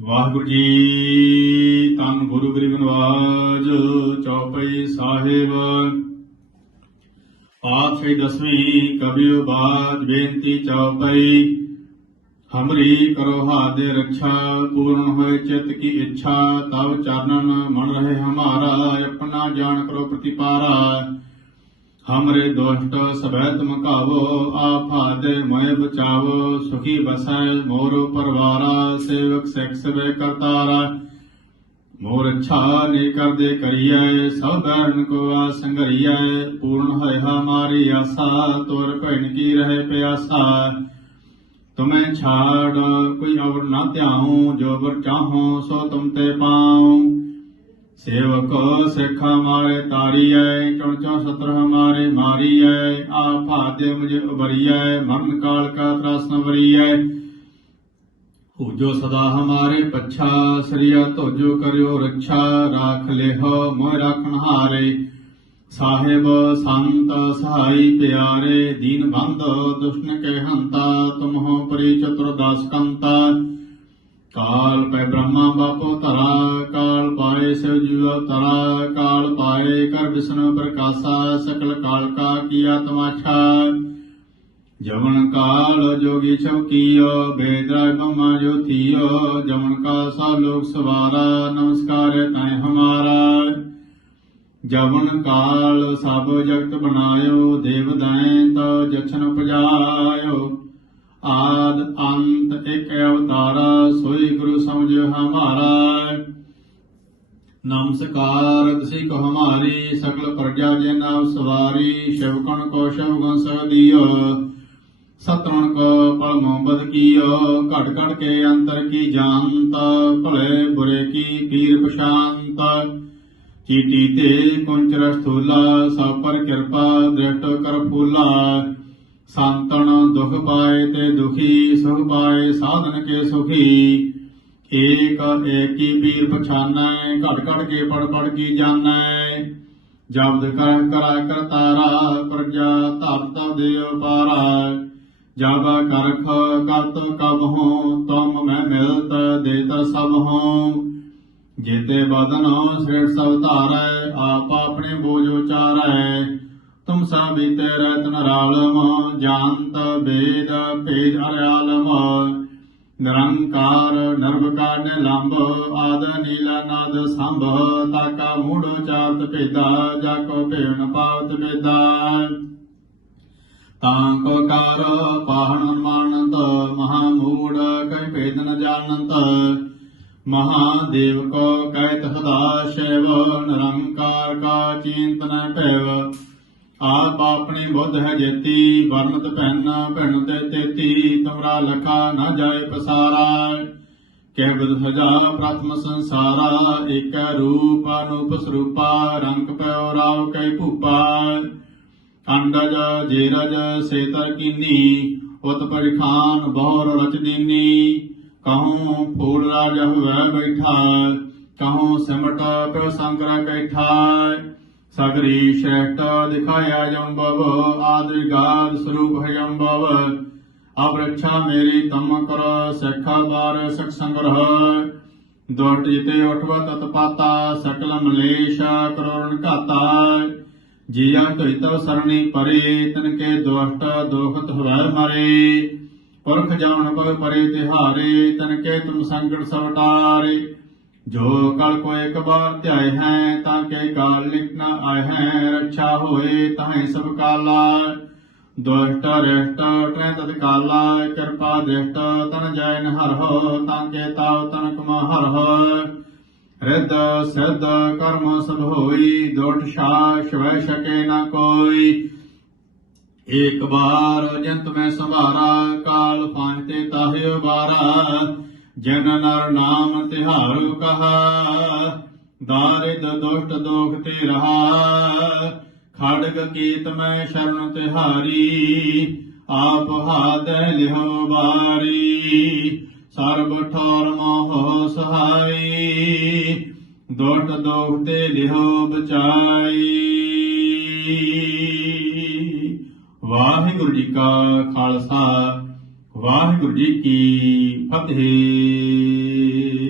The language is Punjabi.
ਵਾਹਿਗੁਰੂ ਜੀ ਧੰਨ ਗੁਰੂ ਗਰੀਬ ਨਵਾਜ ਚੌਪਈ ਸਾਹਿਬ। ਪਾਤਸ਼ਾਹੀ ਦਸਵੀਂ ਕਬੀਰ ਬਾਦ ਬੇਨਤੀ ਚੌਪਈ, ਹਮਰੀ ਕਰੋ ਹਾਦੇ ਰੱਛਾ ਪੂਰਨ ਹੋਏ ਚਿਤ ਕੀ ਇੱਛਾ, ਤਵ ਚਰਨਨ ਮਨ ਰਹੇ ਹਮਾਰਾ, ਆਪਣਾ ਜਾਣ ਕਰੋ ਪ੍ਰਤੀਪਾਰਾ। ਹਮਰੇ ਦੁਸ਼ਟ ਸਭੈ ਤੁਮ ਕਾਵੋ ਆਫਾਦੇ ਮੋਇ ਬਚਾਵੋ, ਸੁਖੀ ਬਸੈ ਮੋਰ ਪਰਵਾਰਾ, ਸੇਵਕ ਸਿਖ ਸਵੇ ਕਰਤਾਰਾ। ਮੋਰ ਅੱਛਾ ਨੇ ਕਰਦੇ ਕਰੀਐ, ਸਭ ਬੈਰਨ ਕੋ ਆ ਸੰਗਰੀਐ ਪੂਰਨ ਹੋਇ ਹਮਾਰੀ ਆਸਾ, ਤੁਰ ਭੈਣ ਕੀ ਰਹੇ ਪਿਆਸਾ। ਤੁਮੈ ਛਾੜ, ਕੋਈ ਅਵਰ ਨਾ ਧਿਆਉ, ਜੋ ਬਰ ਚਾਹੋ, ਸੋ ਤੁਮ ਤੇ ਪਾਉ। ਸੇਵਕ ਸਿੱਖ ਹਮਾਰੇ ਤਾਰੀਐ ਚੁਣ ਚੁਣ ਸਤਰ ਹਮਾਰੇ ਮਾਰੀਐ ਆਫਾਦੇ ਮੁਝ ਉਬਰੀਐ, ਮਰਨ ਕਾਲ ਕਾ ਤਰਾਸਨ ਵਰੀਐ। ਹੋ ਸਦਾ ਹਮਾਰੇ ਪੱਛਾ, ਸਰੀਆ ਧੋਜੋ ਕਰਿਓ ਰੱਛਾ, ਰਾਖ ਲਿਹੋ ਮੋਇ ਰਾਖਣ ਹਾਰੇ। ਸਾਹਿਬ ਸੰਤ ਸਹਾਈ ਪਿਆਰੇ, ਦੀਨ ਬੰਧ ਦੁਸ਼ਟ ਕੇ ਹੰਤਾ, ਤੁਮਹੁ ਪਰੀ ਚਤੁਰਦਾਸ ਕੰਤਾ। ਕਾਲ ਪੈ ਬ੍ਰਹਮਾ ਬਾਪੋ ਧਰਾ, ਕਾਲ ਪਾਏ ਸਿਵ ਜੀਵ ਤਰਾ ਕਾਲ ਪਾਏ ਕਰ ਵਿਸ਼ਨੂੰ ਪ੍ਰਕਾਸ਼ਾ, ਸਕਲ ਕਾਲ ਕਾ ਕੀਆ ਤਮਾਸ਼ਾ ਜਮਨ ਕਾਲ ਜੋਗੀ ਚੌਕੀਓ, ਬੇਦਰਾ ਬ੍ਰਹਮਾ ਜੋਤੀਓ, ਜਮਨ ਕਾ ਸਾ ਲੋਕ ਸਵਾਰਾ, ਨਮਸਕਾਰ ਤੈ ਹਮਾਰਾ। ਜਮਨ ਕਾਲ ਸਭ ਜਗਤ ਬਣਾਇਓ, ਦੇਵ ਦੈਂਤ ਜਛਨ ਉਪਜਾਇਓ। ਆਦ ਅੰਤ ਇਕ ਅਵਤਾਰਾ ਸੋਈ ਗੁਰੂ ਸਮਝਿਓ ਹਮਾਰਾ। ਨਮਸਕਾਰ ਦਸੀ ਕੋ ਹਮਾਰੀ ਸਕਲ ਪ੍ਰਜਾ ਜੇ ਨਾਮ ਸਵਾਰੀ ਸ਼ਿਵਕਣ ਕੋ ਸ਼ਿਵਗੁਣ ਸਵਦੀਓ ਸਤਵਣ ਕੋ ਪਲ ਮੁਹੱਬਤ ਕੀਓ, ਘਟ ਘਟ ਕੇ ਅੰਤਰ ਕੀ ਜਾਣਤ, ਭਲੇ ਬੁਰੇ ਕੀ ਪੀਰ ਪਛਾਨਤ ਚੀਟੀ ਤੇ ਕੁੰਚਰ ਸਥੂਲਾ, ਸਭ ਪਰ ਕਿਰਪਾ ਦ੍ਰਿਸ਼ਟ ਕਰ ਫੂਲਾ। ਸੰਤਨ ਦੁਖ ਪਾਏ ਤੇ ਦੁਖੀ ਸੁਖ ਪਾਏ ਸਾਧਨ ਕੇ ਸੁਖੀ। ਏਕ ਏਕੀ ਪੀਰ ਪਛਾਨੈ, ਘਟ ਘਟ ਕੇ ਪੜ ਪੜ ਕੀ ਜਾਣੈ। ਜਬਦ ਕਰ ਕਰਾ ਕਰਤਾਰਾ ਪ੍ਰਜਾ ਧਰਤ ਦੇਵ ਪਾਰਾ ਜਬ ਕਰਖ ਕਰਤ ਕਬ ਹੋ, ਤੁਮ ਮੈਂ ਮਿਲਤ ਦੇਤ ਸਭ ਹੋ। ਜੇਤੇ ਬਦਨ ਸ੍ਰੇਟ ਸਭ ਧਾਰੈ, ਆਪ ਆਪਣੇ ਬੋਝ ਉਚਾਰੈ। ਤੁਮ ਸਭ ਬੀਤੇ ਰਹਿਤ ਨਰਾਲਮ ਜਾਣਤ ਬੇਦ ਭੇਦ ਅਰਿਆਲਮ ਨਿਰੰਕਾਰ, ਨਰਵਕਾਰ ਨੇ ਆਦ, ਨੀਲਾ ਨਾਦ ਸੰਭ, ਤਾਕਾ, ਮੂੜ, ਚਾਰਤ ਭੇਦਾ, ਜਾ ਕੋ ਭੇਣ ਪਾਵਤ ਭੇਦਾ। ਤਾਂ ਕੋ ਕਾਰ, ਪਾਹਣ ਮਾਨੰਦ ਮਹਾ ਮੂੜ ਕੈ ਭੇਦ ਨ ਜਾਣੰਤ। ਮਹਾਦੇਵ ਕੋ ਕਹਿਤ ਸਦਾ ਸ਼ਿਵ, ਨਿਰੰਕਾਰ ਕਾ ਚਿੰਤ ਭੈਵ। ਆਪ ਆਪਣੀ ਬੁੱਧ ਹੈ ਜੇਤੀ, ਵਰਨਤ ਭੈਨ ਭੈਣ ਤੇ ਤੇਤੀ, ਤੁਮਰਾ ਲਖਾ ਨਾ ਜਾਏ ਪਸਾਰਾ। ਕਹਿ ਬੁਧ ਸਜਾ ਪ੍ਰਥਮ ਸੰਸਾਰਾ, ਏਕ ਰੂਪ ਅਨੂਪ ਸਰੂਪਾ, ਰੰਗ ਪਿਓ ਰਾਵ ਕੈ ਭੂਪਾ। ਅੰਡਜ ਜੇਰਜ ਸੇਤਰ ਕੀਨੀ, ਉਤ ਪਰਿਖਾਨ ਬਹੁਰ ਰਚ ਦੀਨੀ। ਕਹੂੰ ਫੂਲ ਰਾਜ ਹੋਇ ਬੈਠਾ, ਕਹੂੰ ਸਿਮਟ ਪਿਓ ਸੰਗਰਾ ਕੈਠਾ। ਸਗਰੀ ਸ਼੍ਰੇਸ਼ਟ ਦਿਖਾਇਆ ਜੰਬਵ ਆਦਿ ਗਾਦ ਸਰੂਪ ਹੈ ਜੰਬਵ ਮੇਰੀ ਤਮ ਕਰ, ਸਖਾ ਬਾਰ ਸਖ ਸੰਗ੍ਰਹ। ਦੁਟ ਜਿਤੇ ਉਠਵਾ ਤਤ ਪਾਤਾ ਸਕਲ ਮਲੇਸ਼ ਕਰੋਣ ਘਾਤਾ। ਜੀਆ ਤੋਇ ਤਵ ਸਰਣੀ ਪਰੇ, ਤਨ ਕੇ ਦੁਸ਼ਟ ਦੋਖਤ ਹੋਵੈ ਮਰੇ। ਪੁਰਖ ਜਾਣ ਪਗ ਪਰੇ ਤਿਹਾਰੇ, ਤਨ ਕੇ ਤੁਮ ਸੰਕਟ ਸਵਟਾਰੇ। ਜੋ ਕਲ ਕੋ ਇੱਕ ਬਾਰ ਧਿਆਏ ਹੈ, ਤਾਂ ਕੇ ਕਾਲ ਨਿਕ ਨ ਆਏ ਹੈ। ਹੋਏ ਤਾਹੇ ਸਭ ਕਾਲਾ। ਦੁਸ਼ਟ ਰਹਿਟ ਟੈ ਤਤ ਕਾਲਾ। ਕਿਰਪਾ ਦ੍ਰਿਸ਼ਟ ਤਨ ਜਾਇ ਨ ਹਰ ਹੋ, ਤਾਂ ਕੇ ਤਾਵ ਤਨ ਕਮ ਹਰ ਹੋ। ਰਿੱਧ ਸਿੱਧ ਕਰਮ ਸਭ ਹੋਈ ਦੁਟ ਸ਼ਾ ਵੈ ਸਕੇ ਨ ਕੋਈ। ਏਕ ਬਾਰ ਜੰਤ ਮੈਂ ਸੰਭਾਰਾ, ਕਾਲ ਪਾਂਤੇ ਤਾਹਿ ਬਾਰਾ ਜਨ ਨਰ ਨਾਮ ਤਿਹਾਰ ਕਹਾ, ਦਾਰਿਦ ਦੁਸ਼ਟ ਦੋਖ ਤੇ ਰਹਾ, ਖੜਗ ਕੀਤ ਮੈਂ ਸ਼ਰਨ ਤਿਹਾਰੀ, ਆਪ ਹਾਦੈ ਲਿਹੋ ਬਾਰੀ, ਸਰਬ ਠੌਰ ਮੋਹ ਸਹਾਈ, ਦੁਸ਼ਟ ਦੋਖ ਤੇ ਲਿਹੋ ਬਚਾਈ। ਵਾਹਿਗੁਰੂ ਜੀ ਕਾ ਖਾਲਸਾ ਵਾਹਿਗੁਰੂ ਜੀ ਕੀ ਫਤਿਹ।